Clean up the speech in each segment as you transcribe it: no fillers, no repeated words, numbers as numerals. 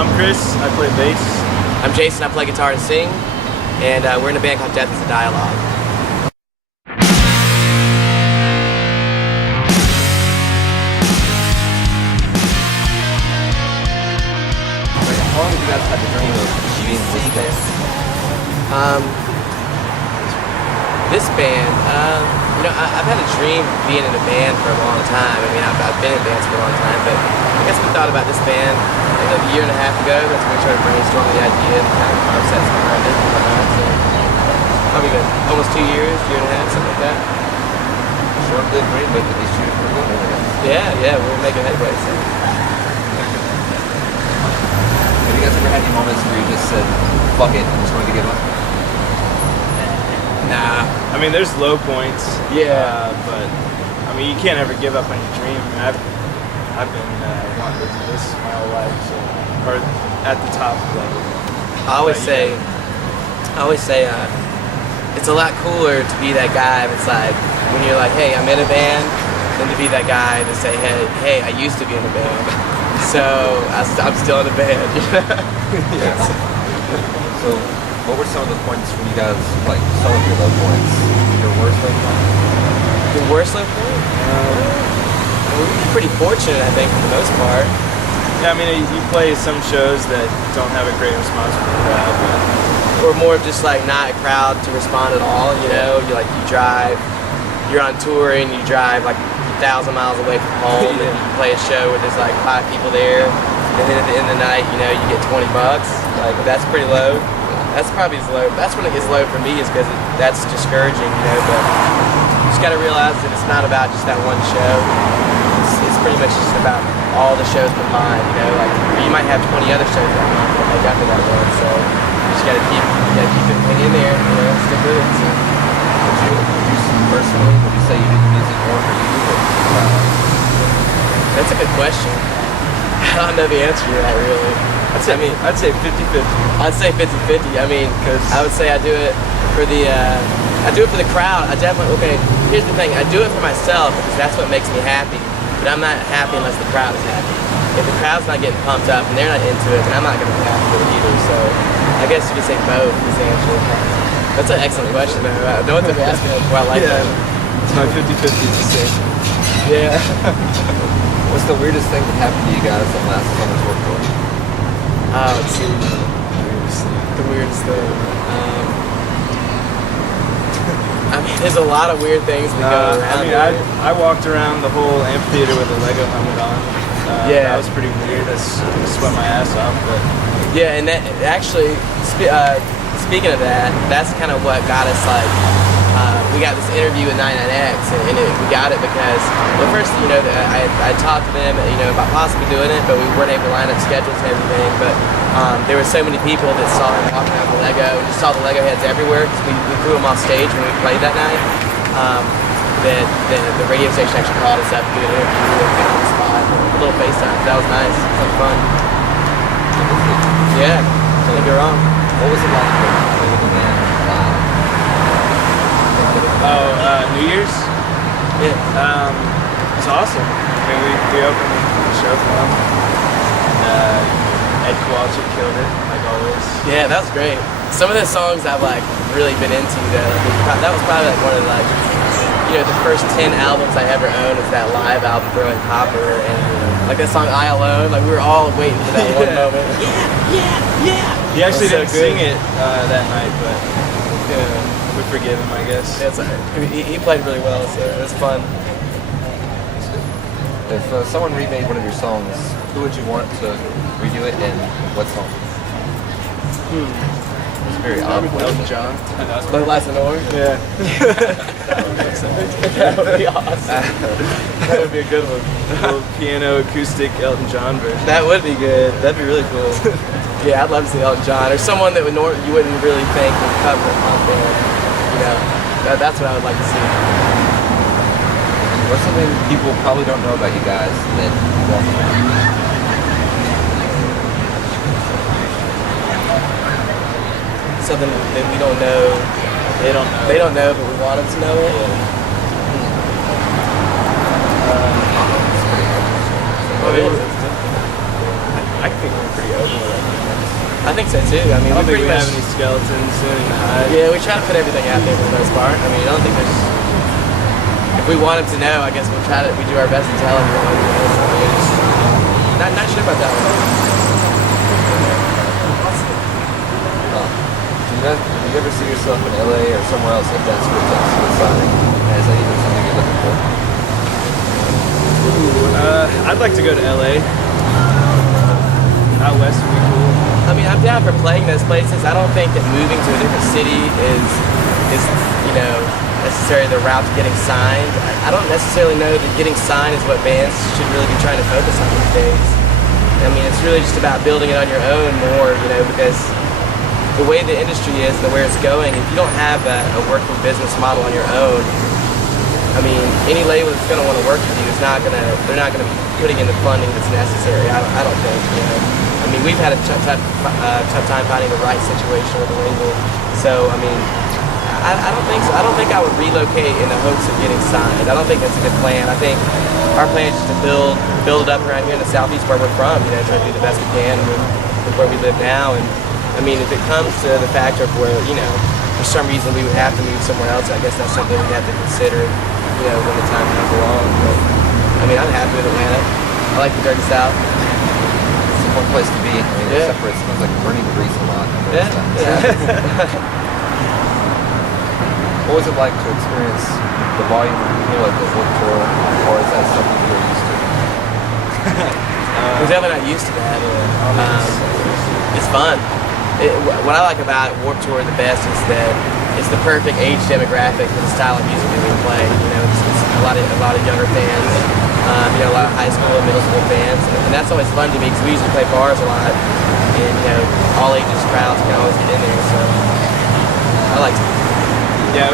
I'm Chris. I play bass. I'm Jason. I play guitar and sing. And we're in a band called Death is a Dialogue. How long have you guys had the dream of being in this band? This band, I've had a dream of being in a band for a long time. I mean, I've been in bands for a long time, but I guess we thought about this band like a year and a half ago. That's when we started brainstorming the idea and kind of concepts behind it and whatnot. So probably been almost 2 years, year and a half, something like that. Short lived dream, but at least you're going over it. Yeah, we're making headway. So. Have you guys ever had any moments where you just said, fuck it, I'm just going to give up? Nah. I mean, there's low points. Yeah. But I mean, you can't ever give up on your dream. I mean, I've been wanting to do this my whole life, so, or at the top level. I always say, it's a lot cooler to be that guy that's like, when you're like, hey, I'm in a band, than to be that guy to say, hey, I used to be in a band, so I'm still in a band. Yeah. So, what were some of the points when you guys, like, some of your low points? Your worst low point? The worst low point? We're pretty fortunate, I think, for the most part. Yeah, I mean, you play some shows that don't have a great response from the crowd, but Or more of just like not a crowd to respond at all, you know? You're on tour and you drive like 1,000 miles away from home and you play a show where there's like 5 people there, and then at the end of the night, you know, you get $20. Like, that's pretty low. That's probably as low. That's when it gets low for me, is because that's discouraging, you know. But you just got to realize that it's not about just that one show. It's pretty much just about all the shows combined, you know. Like, you might have 20 other shows that month that make up to that one. So you just got to keep it in there, you know, stick with it. So. Personally, would you say you did music more for you? Or, That's a good question. I don't know the answer to that, really. I'd say 50-50. I'd say 50-50. I mean, I would say I do it for the crowd. Okay, here's the thing. I do it for myself because that's what makes me happy. But I'm not happy unless the crowd is happy. If the crowd's not getting pumped up and they're not into it, then I'm not going to be happy with it either. So I guess you could say both is the answer. That's an excellent question, man. No one's ever asked me that before. I like that. It's my 50-50 decision. Yeah. what's the weirdest thing that happened to you guys on last summer's work tour? Let's see. The weirdest thing. I mean, there's a lot of weird things that go around. I mean, I walked around the whole amphitheater with a Lego helmet on. Yeah. That was pretty weird. I sweat my ass off, but yeah, and that actually, speaking of that, that's kind of what got us like. We got this interview with 99X, and we got it because, well, first, you know, I talked to them, you know, about possibly doing it, but we weren't able to line up schedules and everything. But there were so many people that saw him walking around with Lego, and just saw the Lego heads everywhere because we threw them off stage when we played that night. That the radio station actually called us up to do an interview and on the spot, a little FaceTime. That was nice. It was fun. Yeah, can't go wrong. What was it like playing with the band live? New Year's? Yeah. It's awesome. I mean, we opened the show for them. Ed Kowalczyk killed it, like always. Yeah, that was great. Some of the songs I've like really been into though. That was probably like one of like, you know, the first 10 albums I ever owned was that live album, Throwing Copper, and like that song I Alone. Like we were all waiting for that one moment. Yeah. He actually so didn't good. sing it that night, but we forgive him, I guess. Yeah, he played really well, so it was fun. If someone remade one of your songs, who would you want to redo it, and what song? It's very odd. Elton John. Like Lassenor? Yeah. That would be awesome. That would be a good one. A little piano acoustic Elton John version. That would be good. That'd be really cool. Yeah, I'd love to see Elton John, or someone that you wouldn't really think would cover a punk band. You know, that's what I would like to see. What's something people probably don't know about you guys that you want to know? Something that we don't know. They don't know. They don't know, but we want them to know it. Well, I think we're pretty open with it. I think so too. I mean, I don't think pretty we much, have any skeletons in the hide. yeah, we try to put everything out there for the most part. I mean, I don't think there's. If we want them to know, I guess we'll try to. We do our best to tell everyone. You know, so it's not sure about that one. Do you ever see yourself in LA or somewhere else if that's what that's Sonic? Is that even something you're looking for? I'd like to go to LA. Out west would be cool. I mean, I'm down for playing those places. I don't think that moving to a different city is necessarily the route to getting signed. I don't necessarily know that getting signed is what bands should really be trying to focus on these days. I mean, it's really just about building it on your own more, because the way the industry is and where it's going, if you don't have a working business model on your own, I mean, any label that's going to want to work with you is they're not going to be putting in the funding that's necessary. I don't think, I mean, we've had a tough time finding the right situation with the label. So, I mean, I don't think so. I don't think I would relocate in the hopes of getting signed. I don't think that's a good plan. I think our plan is just to build it up around here in the southeast where we're from, try to do the best we can with where we live now. And I mean, if it comes to the factor of where, for some reason we would have to move somewhere else, I guess that's something we have to consider, when the time comes along. But I mean, I'm happy with Atlanta. I like the Dirty South. It's a fun place to be. I mean, it separates, smells like burning grease a lot. Yeah. What was it like to experience the volume of people at the Warped Tour, or is that something you're used to? We're definitely not used to that. It's fun. What I like about Warped Tour the best is that it's the perfect age demographic for the style of music that we play. It's a lot of younger fans, a lot of high school and middle school fans, and that's always fun to me because we usually play bars a lot, and all ages crowds can always get in there. So I like it. Yeah,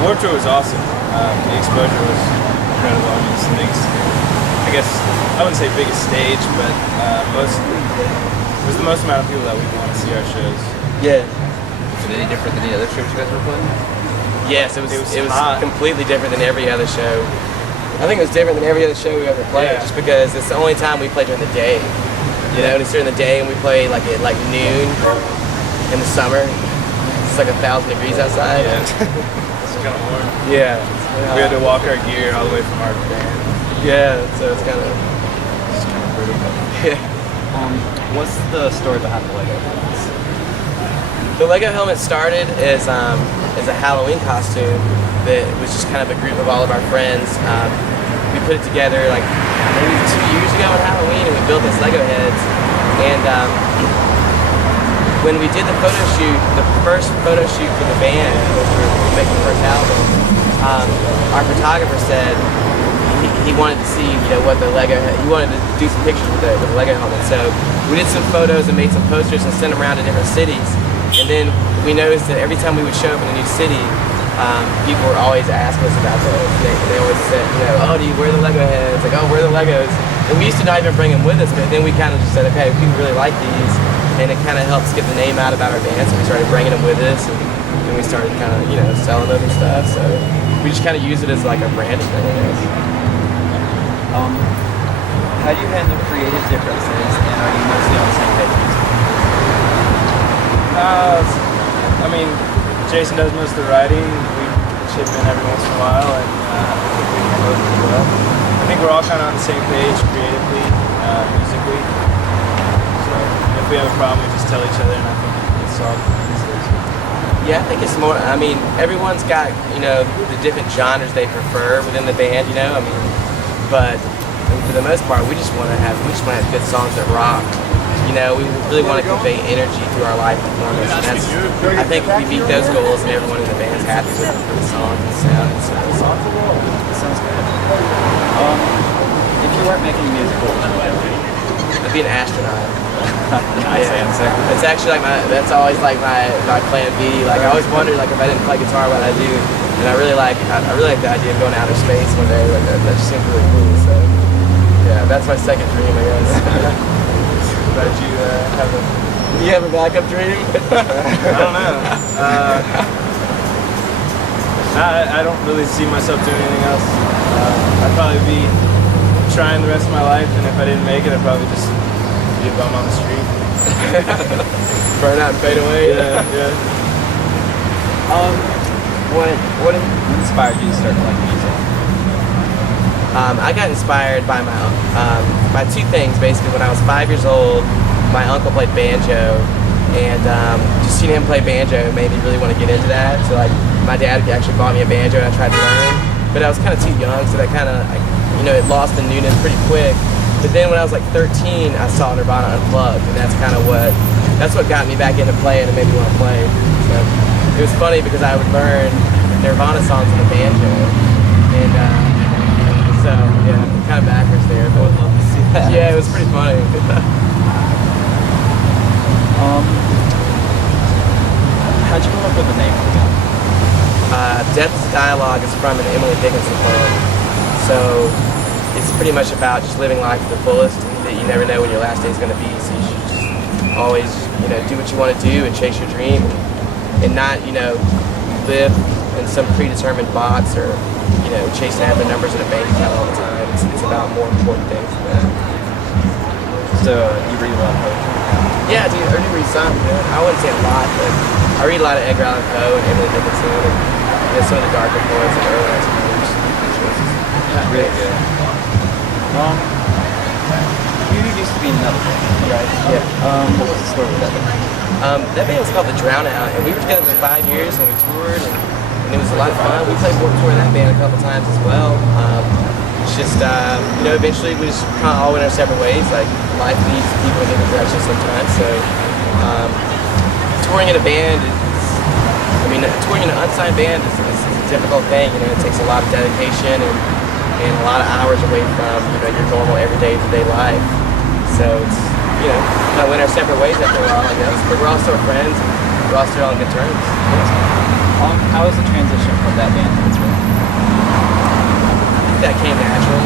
Warped Tour was awesome. The exposure was incredible. I mean, it's the biggest, I guess, I wouldn't say biggest stage, but it was the most amount of people that we want to see our shows. Yeah. Was it any different than any other shows you guys were playing? Yes, it was completely different than every other show. I think it was different than every other show we ever played, just because it's the only time we play during the day. And it's during the day, and we play at noon in the summer. It's like 1,000 degrees outside. Yeah, it's kind of warm. Yeah. We had to walk our gear all the way from our van. Yeah, so it's kind of brutal. Yeah. What's the story behind the Lego helmets? The Lego helmet started as a Halloween costume that was just kind of a group of all of our friends. We put it together maybe 2 years ago on Halloween, and we built these Lego heads. And when we did the first photo shoot for the band, which we were making the first album, our photographer said he wanted to see, what the Lego. He wanted to do some pictures with the Lego helmet. So we did some photos and made some posters and sent them around to different cities. And then we noticed that every time we would show up in a new city, people were always asking us about those. They always said, oh, do you wear the Lego heads? Like, oh, wear the Legos. And we used to not even bring them with us, but then we kind of just said, okay, people really like these. And it kind of helps get the name out about our band, so we started bringing them with us, and then we started kind of, selling them and stuff. So we just kind of use it as like a branding thing, I guess. How do you handle creative differences, and are you mostly on the same page? I mean, Jason does most of the writing. We chip in every once in a while, and I think we handle it pretty well. I think we're all kind of on the same page creatively, musically. So if we have a problem, we just tell each other, and I think it's solved these days. Yeah, I think it's more. I mean, everyone's got the different genres they prefer within the band. But for the most part, we just want to have good songs that rock. We really want to convey energy through our live performance, and I think we meet those goals, and everyone in the band's happy with the songs and sound. Sounds good. If you weren't making music, what would you do? I'd be an astronaut. Nice answer. It's actually that's always my plan B. I always wondered if I didn't play guitar, what I'd do. And I really like the idea of going to outer space one day. That just seems really cool. So yeah, that's my second dream, I guess. But you have a backup dream? I don't know. I don't really see myself doing anything else. I'd probably be trying the rest of my life, and if I didn't make it, I'd probably just be a bum on the street. Burn out and fade away. Yeah, yeah. What inspired you to start playing music? I got inspired by by two things basically. When I was 5 years old, my uncle played banjo, and just seeing him play banjo made me really want to get into that. So like, my dad actually bought me a banjo, and I tried to learn, but I was kind of too young, so that kind of, it lost the newness pretty quick. But then when I was like 13, I saw Nirvana Unplugged, and that's what got me back into playing and made me want to play. So it was funny because I would learn Nirvana songs on the banjo, and so yeah, kind of backwards there. But I would love to see that. Yeah, it was pretty funny. How'd you come up with the name for the band? Death's Dialogue is from an Emily Dickinson poem. So it's pretty much about just living life to the fullest, and that you never know when your last day is going to be. So you should just always, do what you want to do and chase your dream, and not, live in some predetermined box or, chasing after numbers in a bank account all the time. It's about more important things than that. So you read a lot of poetry? Yeah, dude, I do read some. I wouldn't say a lot, but I read a lot of Edgar Allan Poe and Emily Dickinson, and some of the darker poets and early 1900s. Really good. You used to be in another band, right? Yeah. What was the story with that band? That band was called The Drown Out, and we were together for 5 years, and we toured, and it was a lot of fun. We played Warped Tour in that band a couple times as well. It's just, eventually we just kind of all went our separate ways. Like, life leads people in different directions sometimes. So, touring in a band touring in an unsigned band is a difficult thing. It takes a lot of dedication and a lot of hours away from, your normal everyday life. So it's, kind of went our separate ways after a while, I guess. But we're all still friends, and we're all still on good terms. How was the transition from that band to this band? I think that came natural.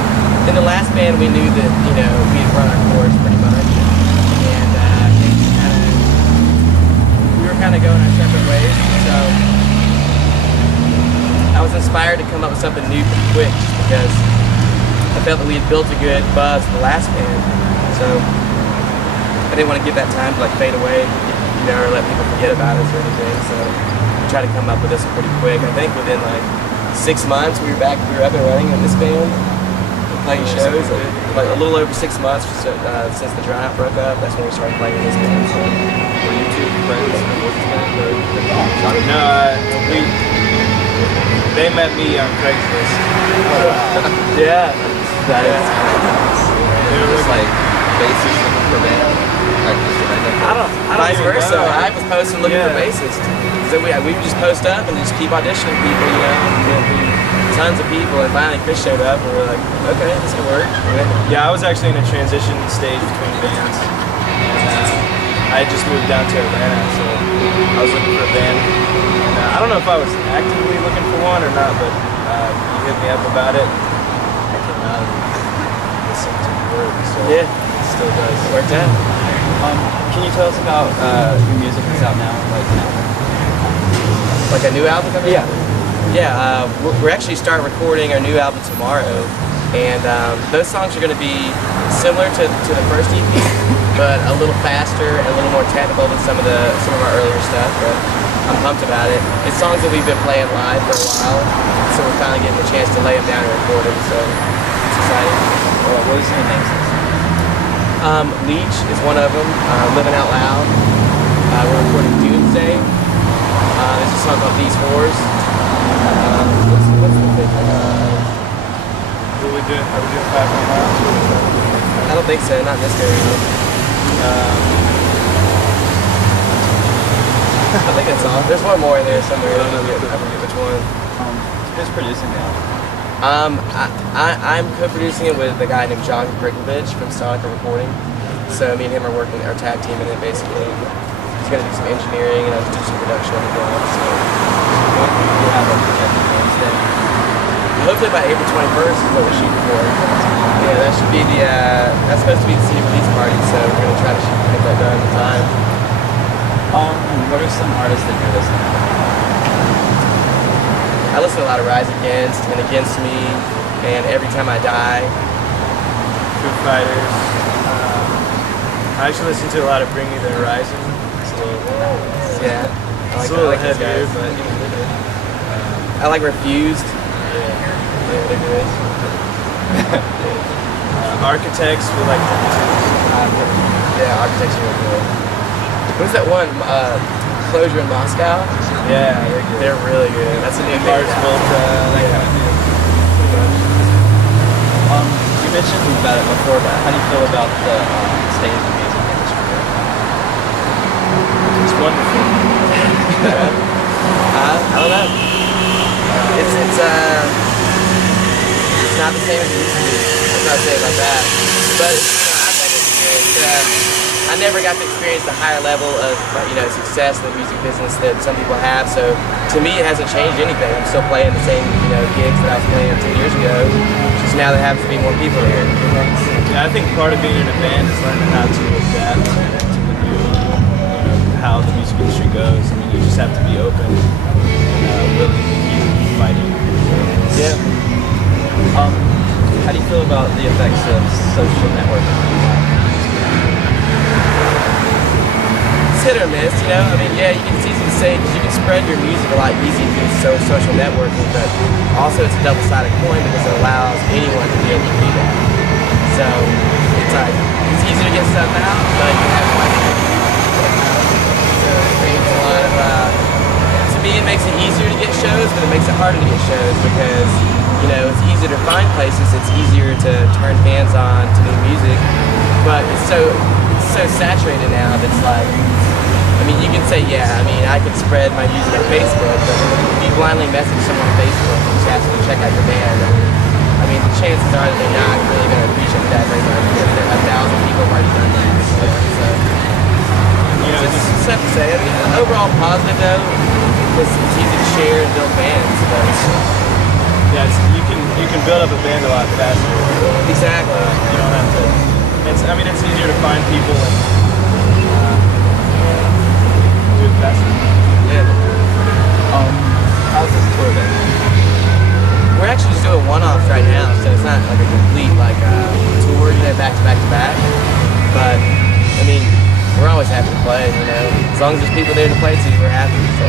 In the last band, we knew that, we had run our course pretty much. And we were kind of going our separate ways. So I was inspired to come up with something new pretty quick just because I felt that we had built a good buzz in the last band. So I didn't want to give that time to fade away, or let people forget about us or anything. So we tried to come up with this pretty quick. I think within 6 months we were up and running in this band, playing shows. A little over 6 months since the Drown Out broke up. That's when we started playing in this band. So Were you two friends before this band, or No, they met me on Craigslist. yeah, That is. They were just bassist looking for a band? Just a random I don't vice even versa. know. I was posting looking for Yeah. bassists. So we would just post up and just keep auditioning people, and tons of people, and finally Chris showed up and we were like, okay, this could work. Yeah, I was actually in a transition stage between bands, and I had just moved down to Atlanta, so I was looking for a band. And I don't know if I was actively looking for one or not, but you hit me up about it. I came out and it seemed to work, so Yeah. it still does. It worked out. Can you tell us about your music that's out now? Like a new album coming Yeah. out? Yeah, we're actually starting recording our new album tomorrow, and those songs are going to be similar to the first EP, but a little faster and a little more technical than some of our earlier stuff. But I'm pumped about it. It's songs that we've been playing live for a while, so we're finally getting the chance to lay them down and record them. So it's exciting. What was your name? Leech is one of them. Living Out Loud. We're recording Doomsday. There's a song called These Whores. What's the thing? Are we doing 5 more miles? I don't think so. Not in this area. I think that's all. There's one more in there somewhere. I forget which one. Who's producing the album? I'm co-producing it with a guy named John Brickovich from Sonica Recording. So me and him are tag team in it basically. He's gonna do some engineering and I'll do some production as well. So You have a projected release date? hopefully by April 21st is what we're shooting for. Yeah, that should be that's supposed to be the CD release party, so we're gonna try to get that done in time. What are some artists that you're listening to? I listen to a lot of Rise Against and Against Me and Every Time I Die. Foo Fighters. I I actually listen to a lot of Bring Me the Horizon. It's a little, Yeah. it's a little those heavier, guys. but you know, they're good. I like Refused. Yeah. Yeah, they're good. Architects we like them too. Yeah, Architects are really good. What's that one? Closure in Moscow? Yeah, they're good. They're really good. That's a new Mars band. Volta, that kind of thing. You mentioned about it before, but how do you feel about the state of the music industry right now? It's wonderful. I don't know. It's not the same as it used to be. That's what I say about that. But I never got to experience the higher level of success in the music business that some people have. So to me, it hasn't changed anything. I'm still playing the same gigs that I was playing 10 years ago. Just now there happens to be more people here. Yeah, I think part of being in a band is learning how to adapt to the new, how the music industry goes. I mean, you just have to be open and willing to keep fighting. Yeah. How do you feel about the effects of social networking? It's hit or miss, I mean, yeah, it's easy to say because you can spread your music a lot easier through social networking, but also it's a double-sided coin because it allows anyone to be able to do that. So it's easier to get stuff out, but you have to so it creates a lot of. To me, it makes it easier to get shows, but it makes it harder to get shows because it's easier to find places. It's easier to turn fans on to new music, but it's so saturated now that it's like. I mean, you can say, I can spread my music on Facebook, but if you blindly message someone on Facebook and just ask them to check out your band, I mean, the chances are that they're not really going to appreciate that very much because 1,000 people have already done that. So it's tough to say. I mean, overall positive though, it's easy to share and build bands. But Yeah, you can build up a band a lot faster. exactly. You don't have to. It's easier to find people and do it faster. Yeah. How's this tour been? We're actually just doing one-offs right now, so it's not like a complete tour, back to back to back. But I mean, we're always happy to play. As long as there's people there to play to, we're happy. So.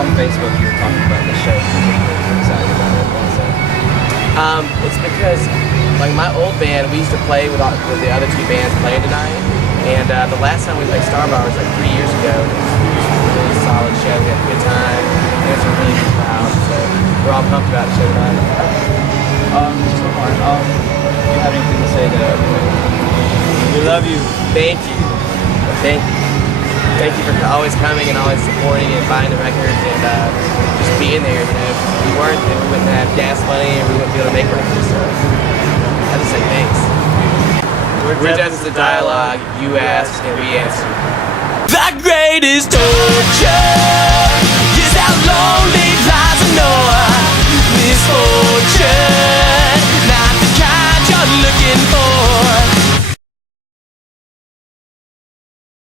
On Facebook, you were talking about the show. You're excited about it also. It's because my old band, we used to play with the other two bands playing tonight, and the last time we played Star Bar was 3 years ago. It was a really solid show. We had a good time. It was a really good crowd, so we're all pumped about the show tonight. Just one more. Do you have anything to say to everyone? We love you. Thank you. Thank you for always coming and always supporting and buying the records and just being there. If we weren't, then we wouldn't have gas money and we wouldn't be able to make records. So I just say thanks. We're just the dialogue. You ask and we answer. The greatest torture is how lonely lies ignore misfortune, not the kind you're looking for.